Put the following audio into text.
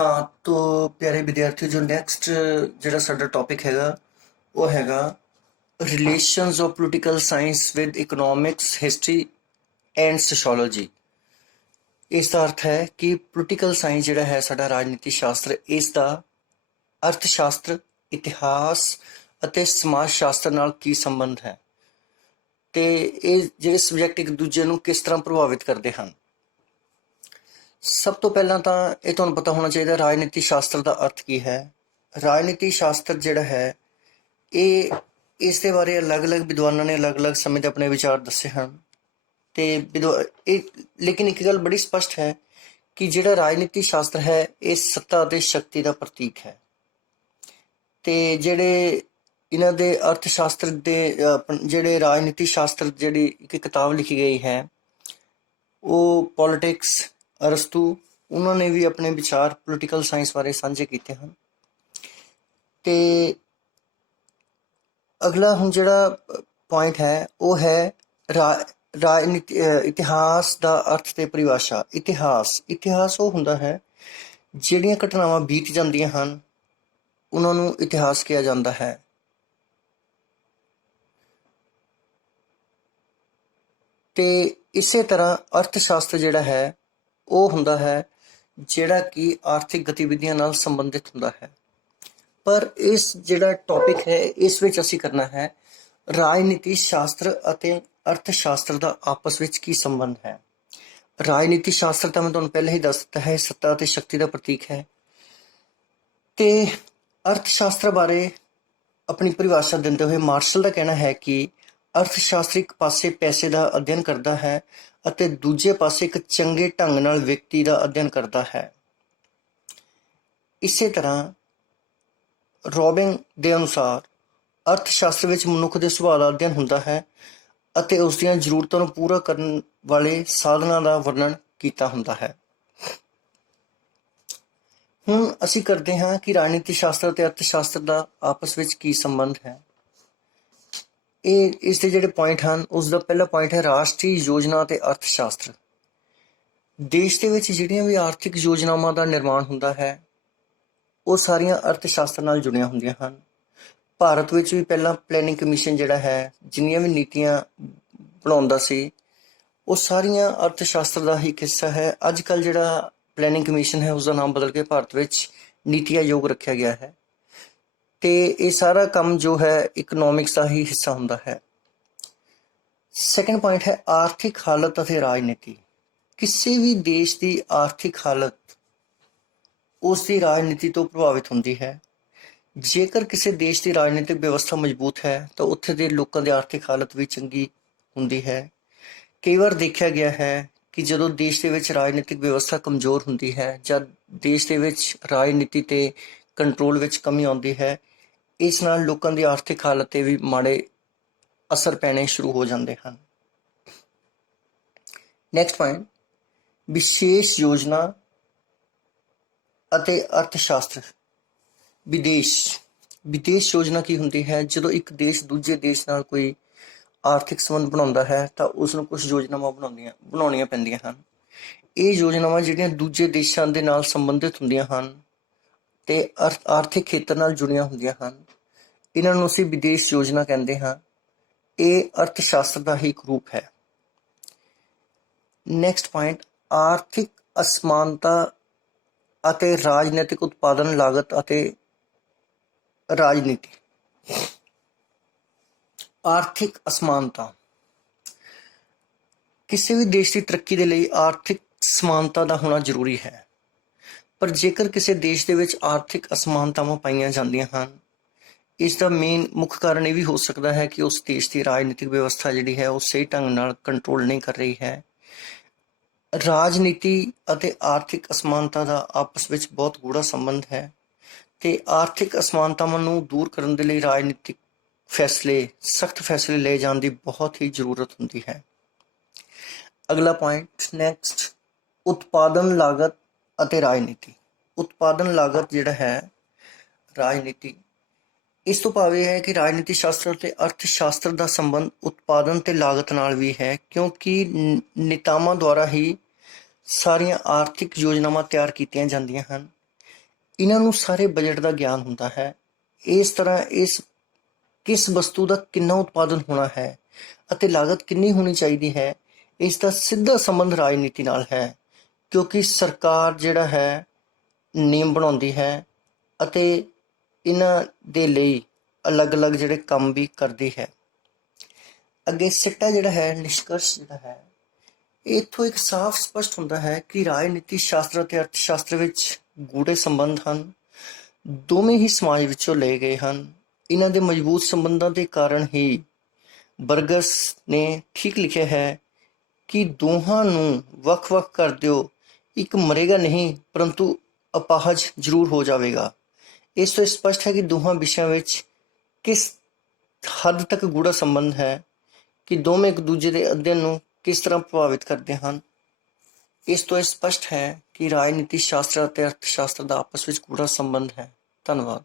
हाँ, तो प्यारे विद्यार्थियों, जो नेक्स्ट ਜਿਹੜਾ ਸਾਡਾ ਟੌਪਿਕ ਹੈਗਾ ਉਹ ਹੈਗਾ relations of political science with economics, history and sociology. ਇਸ ਦਾ ਅਰਥ ਹੈ ਕਿ ਪੋਲੀਟੀਕਲ ਸਾਇੰਸ ਜਿਹੜਾ ਹੈ ਸਾਡਾ ਰਾਜਨੀਤੀ ਸ਼ਾਸਤਰ, ਇਸ ਦਾ ਅਰਥ ਸ਼ਾਸਤਰ, ਇਤਿਹਾਸ ਅਤੇ ਸਮਾਜ ਸ਼ਾਸਤਰ ਨਾਲ ਕੀ ਸੰਬੰਧ ਹੈ ਤੇ ਇਹ ਜਿਹੜੇ ਸਬਜੈਕਟ ਇੱਕ ਦੂਜੇ ਨੂੰ ਕਿਸ ਤਰ੍ਹਾਂ ਪ੍ਰਭਾਵਿਤ ਕਰਦੇ ਹਨ। ਸਭ ਤੋਂ ਪਹਿਲਾਂ ਤਾਂ ਇਹ ਤੁਹਾਨੂੰ ਪਤਾ ਹੋਣਾ ਚਾਹੀਦਾ ਰਾਜਨੀਤੀ ਸ਼ਾਸਤਰ ਦਾ ਅਰਥ ਕੀ ਹੈ। ਰਾਜਨੀਤੀ ਸ਼ਾਸਤਰ ਜਿਹੜਾ ਹੈ ਇਹ ਇਸ ਦੇ ਬਾਰੇ ਅਲੱਗ-ਅਲੱਗ ਵਿਦਵਾਨਾਂ ਨੇ ਅਲੱਗ-ਅਲੱਗ ਸਮੇਂ 'ਤੇ ਆਪਣੇ ਵਿਚਾਰ ਦੱਸੇ ਹਨ ਤੇ ਲੇਕਿਨ ਇੱਕ ਗੱਲ ਬੜੀ ਸਪਸ਼ਟ ਹੈ ਕਿ ਜਿਹੜਾ ਰਾਜਨੀਤੀ ਸ਼ਾਸਤਰ ਹੈ ਇਹ ਸੱਤਾ ਅਤੇ ਸ਼ਕਤੀ ਦਾ ਪ੍ਰਤੀਕ ਹੈ ਤੇ ਜਿਹੜੇ ਇਹਨਾਂ ਦੇ ਅਰਥ ਸ਼ਾਸਤਰ ਦੇ ਜਿਹੜੇ ਰਾਜਨੀਤੀ ਸ਼ਾਸਤਰ ਜਿਹੜੀ ਇੱਕ ਕਿਤਾਬ ਲਿਖੀ ਗਈ ਹੈ ਉਹ ਪੋਲਿਟਿਕਸ ਅਰਸਤੂ, ਉਹਨਾਂ ਨੇ ਵੀ ਆਪਣੇ ਵਿਚਾਰ ਪੋਲੀਟੀਕਲ ਸਾਇੰਸ ਬਾਰੇ ਸਾਂਝੇ ਕੀਤੇ ਹਨ। ਤੇ ਅਗਲਾ ਹੁਣ ਜਿਹੜਾ ਪੁਆਇੰਟ ਹੈ ਉਹ ਹੈ ਰਾਜਨੀਤੀ ਇਤਿਹਾਸ ਦਾ ਅਰਥ ਤੇ ਪਰਿਭਾਸ਼ਾ। ਇਤਿਹਾਸ ਉਹ ਹੁੰਦਾ ਹੈ ਜਿਹੜੀਆਂ ਘਟਨਾਵਾਂ ਬੀਤ ਜਾਂਦੀਆਂ ਹਨ ਉਹਨਾਂ ਨੂੰ ਇਤਿਹਾਸ ਕਿਹਾ ਜਾਂਦਾ ਹੈ। ਤੇ ਇਸੇ ਤਰ੍ਹਾਂ ਅਰਥ ਸ਼ਾਸਤਰ ਜਿਹੜਾ ਹੈ ਉਹ ਹੁੰਦਾ ਹੈ ਜਿਹੜਾ ਕਿ ਆਰਥਿਕ ਗਤੀਵਿਧੀਆਂ ਨਾਲ ਸੰਬੰਧਿਤ ਹੁੰਦਾ ਹੈ। ਪਰ ਇਸ ਜਿਹੜਾ ਟੌਪਿਕ ਹੈ ਇਸ ਵਿੱਚ ਅਸੀਂ ਕਰਨਾ ਹੈ ਰਾਜਨੀਤੀ ਸ਼ਾਸਤਰ ਅਤੇ ਅਰਥ ਸ਼ਾਸਤਰ ਦਾ ਆਪਸ ਵਿੱਚ ਕੀ ਸੰਬੰਧ ਹੈ। ਰਾਜਨੀਤੀ ਸ਼ਾਸਤਰ ਤਾਂ ਮੈਂ ਤੁਹਾਨੂੰ ਪਹਿਲਾਂ ਹੀ ਦੱਸ ਦਿੱਤਾ ਹੈ, ਸੱਤਾ ਅਤੇ ਸ਼ਕਤੀ ਦਾ ਪ੍ਰਤੀਕ ਹੈ। ਤੇ ਅਰਥ ਸ਼ਾਸਤਰ ਬਾਰੇ ਆਪਣੀ ਪਰਿਭਾਸ਼ਾ ਦਿੰਦੇ ਹੋਏ ਮਾਰਸ਼ਲ ਦਾ ਕਹਿਣਾ ਹੈ ਕਿ ਅਰਥ ਸ਼ਾਸਤਰ ਇੱਕ ਪਾਸੇ ਪੈਸੇ ਦਾ ਅਧਿਐਨ ਕਰਦਾ ਹੈ ਅਤੇ ਦੂਜੇ ਪਾਸੇ ਇੱਕ ਚੰਗੇ ਢੰਗ ਨਾਲ ਵਿਅਕਤੀ ਦਾ ਅਧਿਐਨ ਕਰਦਾ ਹੈ। ਇਸੇ ਤਰ੍ਹਾਂ ਰੋਬਿੰਗ ਦੇ ਅਨੁਸਾਰ ਅਰਥ ਸ਼ਾਸਤਰ ਵਿੱਚ ਮਨੁੱਖ ਦੇ ਸੁਭਾਅ ਦਾ ਅਧਿਐਨ ਹੁੰਦਾ ਹੈ ਅਤੇ ਉਸ ਦੀਆਂ ਜ਼ਰੂਰਤਾਂ ਨੂੰ ਪੂਰਾ ਕਰਨ ਵਾਲੇ ਸਾਧਨਾਂ ਦਾ ਵਰਣਨ ਕੀਤਾ ਹੁੰਦਾ ਹੈ। ਹੁਣ ਅਸੀਂ ਕਰਦੇ ਹਾਂ ਕਿ ਰਾਜਨੀਤੀ ਸ਼ਾਸਤਰ ਅਤੇ ਅਰਥ ਸ਼ਾਸਤਰ ਦਾ ਆਪਸ ਵਿੱਚ ਕੀ ਸੰਬੰਧ ਹੈ। ਇਹ ਇਸ ਦੇ ਜਿਹੜੇ ਪੁਆਇੰਟ ਹਨ ਉਸ ਦਾ ਪਹਿਲਾ ਪੁਆਇੰਟ ਹੈ ਰਾਸ਼ਟਰੀ ਯੋਜਨਾ ਅਤੇ ਅਰਥ ਸ਼ਾਸਤਰ। ਦੇਸ਼ ਦੇ ਵਿੱਚ ਜਿਹੜੀਆਂ ਵੀ ਆਰਥਿਕ ਯੋਜਨਾਵਾਂ ਦਾ ਨਿਰਮਾਣ ਹੁੰਦਾ ਹੈ ਉਹ ਸਾਰੀਆਂ ਅਰਥ ਸ਼ਾਸਤਰ ਨਾਲ ਜੁੜੀਆਂ ਹੁੰਦੀਆਂ ਹਨ। ਭਾਰਤ ਵਿੱਚ ਵੀ ਪਹਿਲਾਂ ਪਲੈਨਿੰਗ ਕਮਿਸ਼ਨ ਜਿਹੜਾ ਹੈ ਜਿੰਨੀਆਂ ਵੀ ਨੀਤੀਆਂ ਬਣਾਉਂਦਾ ਸੀ ਉਹ ਸਾਰੀਆਂ ਅਰਥ ਸ਼ਾਸਤਰ ਦਾ ਹੀ ਇੱਕ ਹਿੱਸਾ ਹੈ। ਅੱਜ ਕੱਲ੍ਹ ਜਿਹੜਾ ਪਲੈਨਿੰਗ ਕਮਿਸ਼ਨ ਹੈ ਉਸਦਾ ਨਾਮ ਬਦਲ ਕੇ ਭਾਰਤ ਵਿੱਚ ਨੀਤੀ ਆਯੋਗ ਰੱਖਿਆ ਗਿਆ ਹੈ ਤੇ ਇਹ ਸਾਰਾ ਕੰਮ ਜੋ ਹੈ ਇਕਨੋਮਿਕਸ ਦਾ ਹੀ ਹਿੱਸਾ ਹੁੰਦਾ ਹੈ। ਸੈਕੰਡ ਪੁਆਇੰਟ ਹੈ ਆਰਥਿਕ ਹਾਲਤ ਅਤੇ ਰਾਜਨੀਤੀ। ਕਿਸੇ ਵੀ ਦੇਸ਼ ਦੀ ਆਰਥਿਕ ਹਾਲਤ ਉਸ ਦੀ ਰਾਜਨੀਤੀ ਤੋਂ ਪ੍ਰਭਾਵਿਤ ਹੁੰਦੀ ਹੈ। ਜੇਕਰ ਕਿਸੇ ਦੇਸ਼ ਦੀ ਰਾਜਨੀਤਿਕ ਵਿਵਸਥਾ ਮਜ਼ਬੂਤ ਹੈ ਤਾਂ ਉੱਥੇ ਦੇ ਲੋਕਾਂ ਦੀ ਆਰਥਿਕ ਹਾਲਤ ਵੀ ਚੰਗੀ ਹੁੰਦੀ ਹੈ। ਕਈ ਵਾਰ ਦੇਖਿਆ ਗਿਆ ਹੈ ਕਿ ਜਦੋਂ ਦੇਸ਼ ਦੇ ਵਿੱਚ ਰਾਜਨੀਤਿਕ ਵਿਵਸਥਾ ਕਮਜ਼ੋਰ ਹੁੰਦੀ ਹੈ ਜਾਂ ਦੇਸ਼ ਦੇ ਵਿੱਚ ਰਾਜਨੀਤੀ ਤੇ ਕੰਟਰੋਲ ਵਿੱਚ ਕਮੀ ਆਉਂਦੀ ਹੈ, ਇਸ ਨਾਲ ਲੋਕਾਂ ਦੀ ਆਰਥਿਕ ਹਾਲਤ 'ਤੇ ਵੀ ਮਾੜੇ ਅਸਰ ਪੈਣੇ ਸ਼ੁਰੂ ਹੋ ਜਾਂਦੇ ਹਨ। ਨੈਕਸਟ ਪੁਆਇੰਟ ਵਿਸ਼ੇਸ਼ ਯੋਜਨਾ ਅਤੇ ਅਰਥ ਸ਼ਾਸਤਰ। ਵਿਦੇਸ਼ ਯੋਜਨਾ ਕੀ ਹੁੰਦੀ ਹੈ? ਜਦੋਂ ਇੱਕ ਦੇਸ਼ ਦੂਜੇ ਦੇਸ਼ ਨਾਲ ਕੋਈ ਆਰਥਿਕ ਸੰਬੰਧ ਬਣਾਉਂਦਾ ਹੈ ਤਾਂ ਉਸ ਨੂੰ ਕੁਝ ਯੋਜਨਾਵਾਂ ਬਣਾਉਣੀਆਂ ਪੈਂਦੀਆਂ ਹਨ। ਇਹ ਯੋਜਨਾਵਾਂ ਜਿਹੜੀਆਂ ਦੂਜੇ ਦੇਸ਼ਾਂ ਦੇ ਨਾਲ ਸੰਬੰਧਿਤ ਹੁੰਦੀਆਂ ਹਨ ਤੇ ਆਰਥਿਕ ਖੇਤਰ ਨਾਲ ਜੁੜੀਆਂ ਹੁੰਦੀਆਂ ਹਨ, ਇਹਨਾਂ ਨੂੰ ਅਸੀਂ ਵਿਦੇਸ਼ ਯੋਜਨਾ ਕਹਿੰਦੇ ਹਾਂ। ਇਹ ਅਰਥ ਸ਼ਾਸਤਰ ਦਾ ਹੀ ਇੱਕ ਰੂਪ ਹੈ। ਨੈਕਸਟ ਪੁਆਇੰਟ ਆਰਥਿਕ ਅਸਮਾਨਤਾ ਅਤੇ ਰਾਜਨੀਤਿਕ ਉਤਪਾਦਨ ਲਾਗਤ ਅਤੇ ਰਾਜਨੀਤੀ। ਆਰਥਿਕ ਅਸਮਾਨਤਾ ਕਿਸੇ ਵੀ ਦੇਸ਼ ਦੀ ਤਰੱਕੀ ਦੇ ਲਈ ਆਰਥਿਕ ਸਮਾਨਤਾ ਦਾ ਹੋਣਾ ਜ਼ਰੂਰੀ ਹੈ। ਪਰ ਜੇਕਰ ਕਿਸੇ ਦੇਸ਼ ਦੇ ਵਿੱਚ ਆਰਥਿਕ ਅਸਮਾਨਤਾਵਾਂ ਪਾਈਆਂ ਜਾਂਦੀਆਂ ਹਨ, ਇਸ ਦਾ ਮੁੱਖ ਕਾਰਨ ਇਹ ਵੀ ਹੋ ਸਕਦਾ ਹੈ ਕਿ ਉਸ ਦੇਸ਼ ਦੀ ਰਾਜਨੀਤਿਕ ਵਿਵਸਥਾ ਜਿਹੜੀ ਹੈ ਉਹ ਸਹੀ ਢੰਗ ਨਾਲ ਕੰਟਰੋਲ ਨਹੀਂ ਕਰ ਰਹੀ ਹੈ। ਰਾਜਨੀਤੀ ਅਤੇ ਆਰਥਿਕ ਅਸਮਾਨਤਾ ਦਾ ਆਪਸ ਵਿੱਚ ਬਹੁਤ ਗੂੜਾ ਸੰਬੰਧ ਹੈ ਤੇ ਆਰਥਿਕ ਅਸਮਾਨਤਾਵਾਂ ਨੂੰ ਦੂਰ ਕਰਨ ਦੇ ਲਈ ਰਾਜਨੀਤਿਕ ਸਖਤ ਫੈਸਲੇ ਲਏ ਜਾਣ ਦੀ ਬਹੁਤ ਹੀ ਜ਼ਰੂਰਤ ਹੁੰਦੀ ਹੈ। ਅਗਲਾ ਪੁਆਇੰਟ ਨੈਕਸਟ ਉਤਪਾਦਨ ਲਾਗਤ ਅਤੇ ਰਾਜਨੀਤੀ। ਉਤਪਾਦਨ ਲਾਗਤ ਜਿਹੜਾ ਹੈ ਰਾਜਨੀਤੀ, ਇਸ ਤੋਂ ਭਾਵ ਇਹ ਹੈ ਕਿ ਰਾਜਨੀਤੀ ਸ਼ਾਸਤਰ ਅਤੇ ਅਰਥ ਸ਼ਾਸਤਰ ਦਾ ਸੰਬੰਧ ਉਤਪਾਦਨ ਤੇ ਲਾਗਤ ਨਾਲ ਵੀ ਹੈ, ਕਿਉਂਕਿ ਨੇਤਾਵਾਂ ਦੁਆਰਾ ਹੀ ਸਾਰੀਆਂ ਆਰਥਿਕ ਯੋਜਨਾਵਾਂ ਤਿਆਰ ਕੀਤੀਆਂ ਜਾਂਦੀਆਂ ਹਨ ਇਹਨਾਂ ਨੂੰ ਸਾਰੇ ਬਜਟ ਦਾ ਗਿਆਨ ਹੁੰਦਾ ਹੈ। ਇਸ ਤਰ੍ਹਾਂ ਇਸ ਕਿਸ ਵਸਤੂ ਦਾ ਕਿੰਨਾ ਉਤਪਾਦਨ ਹੋਣਾ ਹੈ ਅਤੇ ਲਾਗਤ ਕਿੰਨੀ ਹੋਣੀ ਚਾਹੀਦੀ ਹੈ, ਇਸ ਦਾ ਸਿੱਧਾ ਸੰਬੰਧ ਰਾਜਨੀਤੀ ਨਾਲ ਹੈ, ਕਿਉਂਕਿ ਸਰਕਾਰ ਜਿਹੜਾ ਹੈ ਨਿਯਮ ਬਣਾਉਂਦੀ ਹੈ ਅਤੇ ਇਹਨਾਂ ਦੇ ਲਈ ਅਲੱਗ-ਅਲੱਗ ਜਿਹੜੇ ਕੰਮ ਵੀ ਕਰਦੀ ਹੈ। ਅੱਗੇ ਸਿੱਟਾ ਜਿਹੜਾ ਹੈ, ਨਿਸ਼ਕਰਸ਼ ਜਿਹੜਾ ਹੈ, ਇੱਥੋਂ ਇੱਕ ਸਾਫ਼ ਸਪਸ਼ਟ ਹੁੰਦਾ ਹੈ ਕਿ ਰਾਜਨੀਤੀ ਸ਼ਾਸਤਰ ਅਤੇ ਅਰਥ ਸ਼ਾਸਤਰ ਵਿੱਚ ਗੂੜੇ ਸੰਬੰਧ ਹਨ। ਦੋਵੇਂ ਹੀ ਸਮਾਜ ਵਿੱਚੋਂ ਲਏ ਗਏ ਹਨ। ਇਹਨਾਂ ਦੇ ਮਜ਼ਬੂਤ ਸੰਬੰਧਾਂ ਦੇ ਕਾਰਨ ਹੀ ਬਰਗਸ ਨੇ ਠੀਕ ਲਿਖਿਆ ਹੈ ਕਿ ਦੋਹਾਂ ਨੂੰ ਵੱਖ-ਵੱਖ ਕਰ ਦਿਓ, ਇੱਕ ਮਰੇਗਾ ਨਹੀਂ ਪਰੰਤੂ ਅਪਾਹਜ ਜ਼ਰੂਰ ਹੋ ਜਾਵੇਗਾ। ਇਸ ਤੋਂ ਸਪਸ਼ਟ ਹੈ ਕਿ ਦੋਹਾਂ ਵਿਸ਼ਿਆਂ ਵਿੱਚ ਕਿਸ ਹੱਦ ਤੱਕ ਗੂੜਾ ਸੰਬੰਧ ਹੈ ਕਿ ਦੋਵੇਂ ਇੱਕ ਦੂਜੇ ਦੇ ਅਧਿਐਨ ਨੂੰ ਕਿਸ ਤਰ੍ਹਾਂ ਪ੍ਰਭਾਵਿਤ ਕਰਦੇ ਹਨ। ਇਸ ਤੋਂ ਸਪਸ਼ਟ ਹੈ ਕਿ ਰਾਜਨੀਤੀ ਸ਼ਾਸਤਰ ਅਤੇ ਅਰਥ ਸ਼ਾਸਤਰ ਦਾ ਆਪਸ ਵਿੱਚ ਗੂੜਾ ਸੰਬੰਧ ਹੈ। ਧੰਨਵਾਦ।